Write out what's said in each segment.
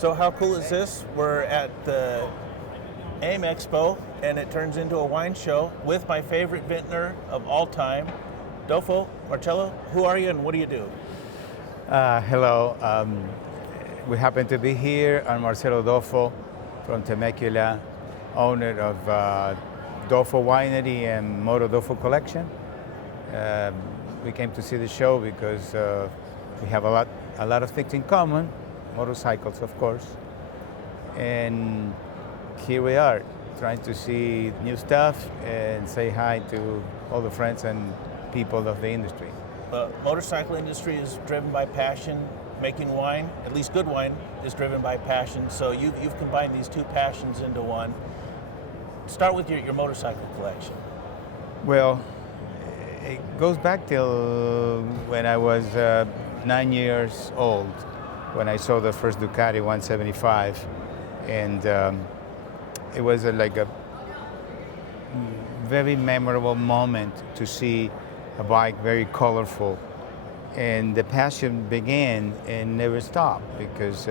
So how cool is this? We're at the AIM Expo, and it turns into a wine show with my favorite vintner of all time, Doffo. Marcello, who are you and what do you do? Hello. We happen to be here. I'm Marcello Doffo from Temecula, owner of Doffo Winery and Moto Doffo Collection. We came to see the show because we have a lot of things in common, motorcycles, of course. And here we are, trying to see new stuff and say hi to all the friends and people of the industry. The motorcycle industry is driven by passion. Making wine, at least good wine, is driven by passion. So you've combined these two passions into one. Start with your motorcycle collection. Well, it goes back till when I was 9 years old, when I saw the first Ducati 175, and it was like a very memorable moment to see a bike very colorful, and the passion began and never stopped because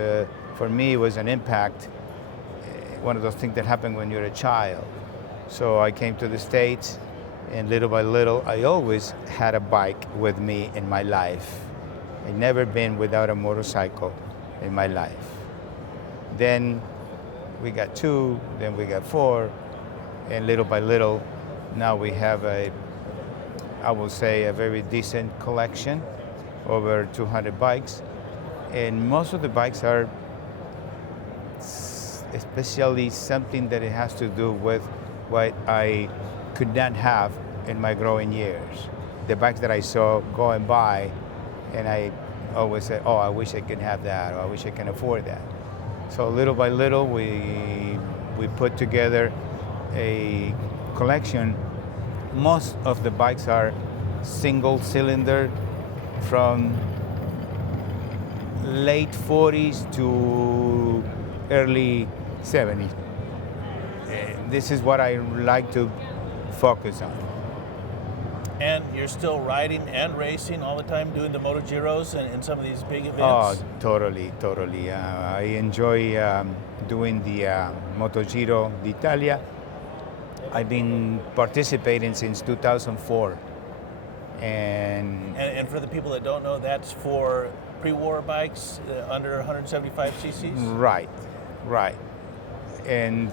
for me it was an impact, one of those things that happen when you're a child. So I came to the States, and little by little I always had a bike with me in my life. I'd never been without a motorcycle in my life. Then we got 2, then we got 4, and little by little now we have I will say a very decent collection, over 200 bikes, and most of the bikes are especially something that it has to do with what I could not have in my growing years. The bikes that I saw going by, and I always said, oh, I wish I could have that, or I wish I can afford that. So little by little, we put together a collection. Most of the bikes are single cylinder from late 40s to early 70s. This is what I like to focus on. And you're still riding and racing all the time, doing the Moto Giros and some of these big events? Oh, totally. I enjoy doing the Moto Giro Ditalia. I've been participating since 2004. And for the people that don't know, that's for pre-war bikes under 175 cc's? Right. And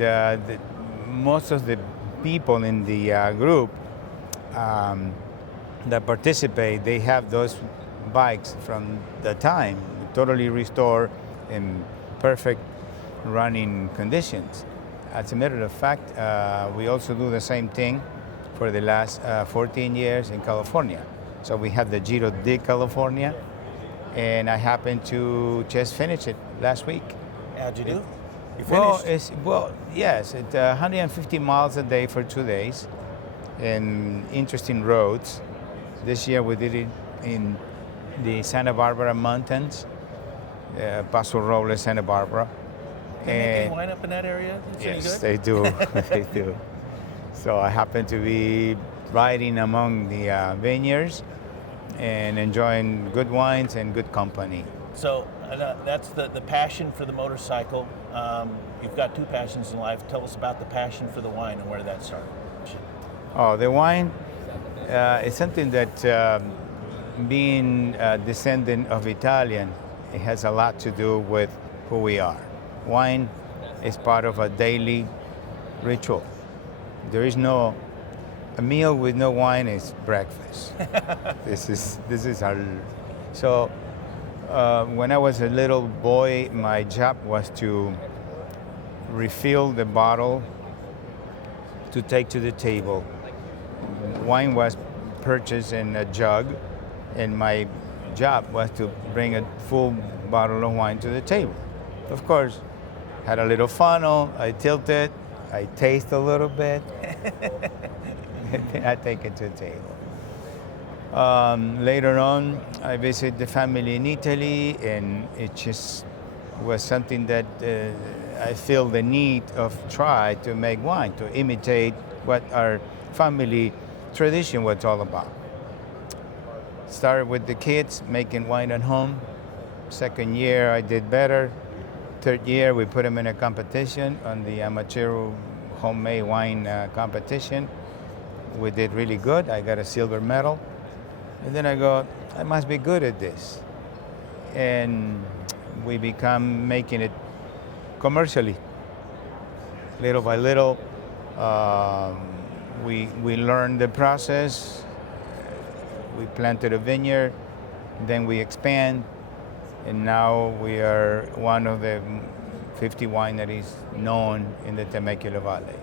most of the people in the group that participate, they have those bikes from the time, totally restored in perfect running conditions. As a matter of fact, we also do the same thing for the last 14 years in California. So we have the Giro de California, and I happened to just finish it last week. How'd you do? You finished? Yes, it's 150 miles a day for 2 days, and interesting roads. This year we did it in the Santa Barbara Mountains, Paso Robles, Santa Barbara. They making wine up in that area? Yes, they do. They do. So I happen to be riding among the vineyards and enjoying good wines and good company. So that's the passion for the motorcycle. You've got 2 passions in life. Tell us about the passion for the wine and where that started. Oh, the wine is something that, being a descendant of Italian, it has a lot to do with who we are. Wine is part of a daily ritual. There is a meal with no wine is breakfast. This is our. So when I was a little boy, my job was to refill the bottle to take to the table. Wine was purchased in a jug, and my job was to bring a full bottle of wine to the table. Of course, had a little funnel, I tilt it, I taste a little bit, and then I take it to the table. Later on, I visited the family in Italy, and it just was something that I feel the need of try to make wine, to imitate what our family tradition was all about. Started with the kids, making wine at home. Second year, I did better. third year, we put them in a competition on the amateur homemade wine competition. We did really good. I got a silver medal. And then I go, I must be good at this. And we become making it commercially. Little by little, we learned the process. We planted a vineyard, then we expand, and now we are one of the 50 wineries known in the Temecula Valley.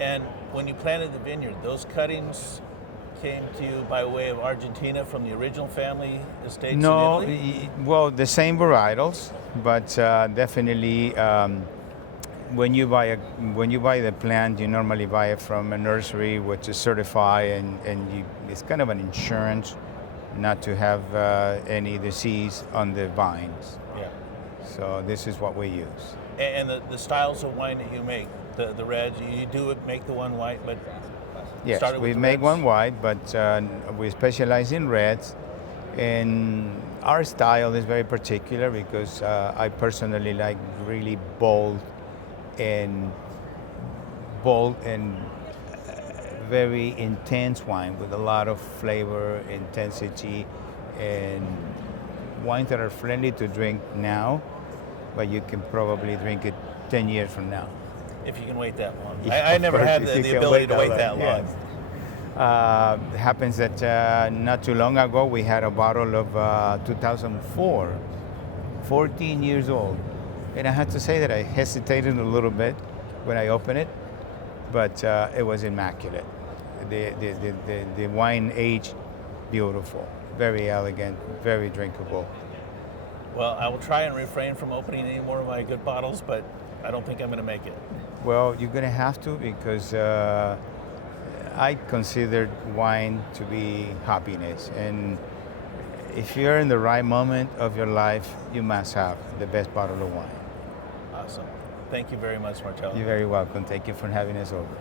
And when you planted the vineyard, those cuttings came to you by way of Argentina from the original family estates No, in Italy? well, the same varietals, but definitely when you buy the plant, you normally buy it from a nursery which is certified, and it's kind of an insurance not to have any disease on the vines. Yeah. So this is what we use. And the styles of wine that you make, the reds, you do make the one white, but Yes, started with we the make reds? one white, but we specialize in reds. And our style is very particular because I personally like really bold and very intense wine with a lot of flavor, intensity, and wines that are friendly to drink now, but you can probably drink it 10 years from now. If you can wait that long. Yeah, I of never course, had if you the can ability to wait wait that that long, long. yes. It happens that not too long ago we had a bottle of 2004, 14 years old. And I had to say that I hesitated a little bit when I opened it, but it was immaculate. The wine aged beautiful, very elegant, very drinkable. Well, I will try and refrain from opening any more of my good bottles, but I don't think I'm going to make it. Well, you're going to have to because I consider wine to be happiness. And if you're in the right moment of your life, you must have the best bottle of wine. Awesome. Thank you very much, Marcello. You're very welcome. Thank you for having us over.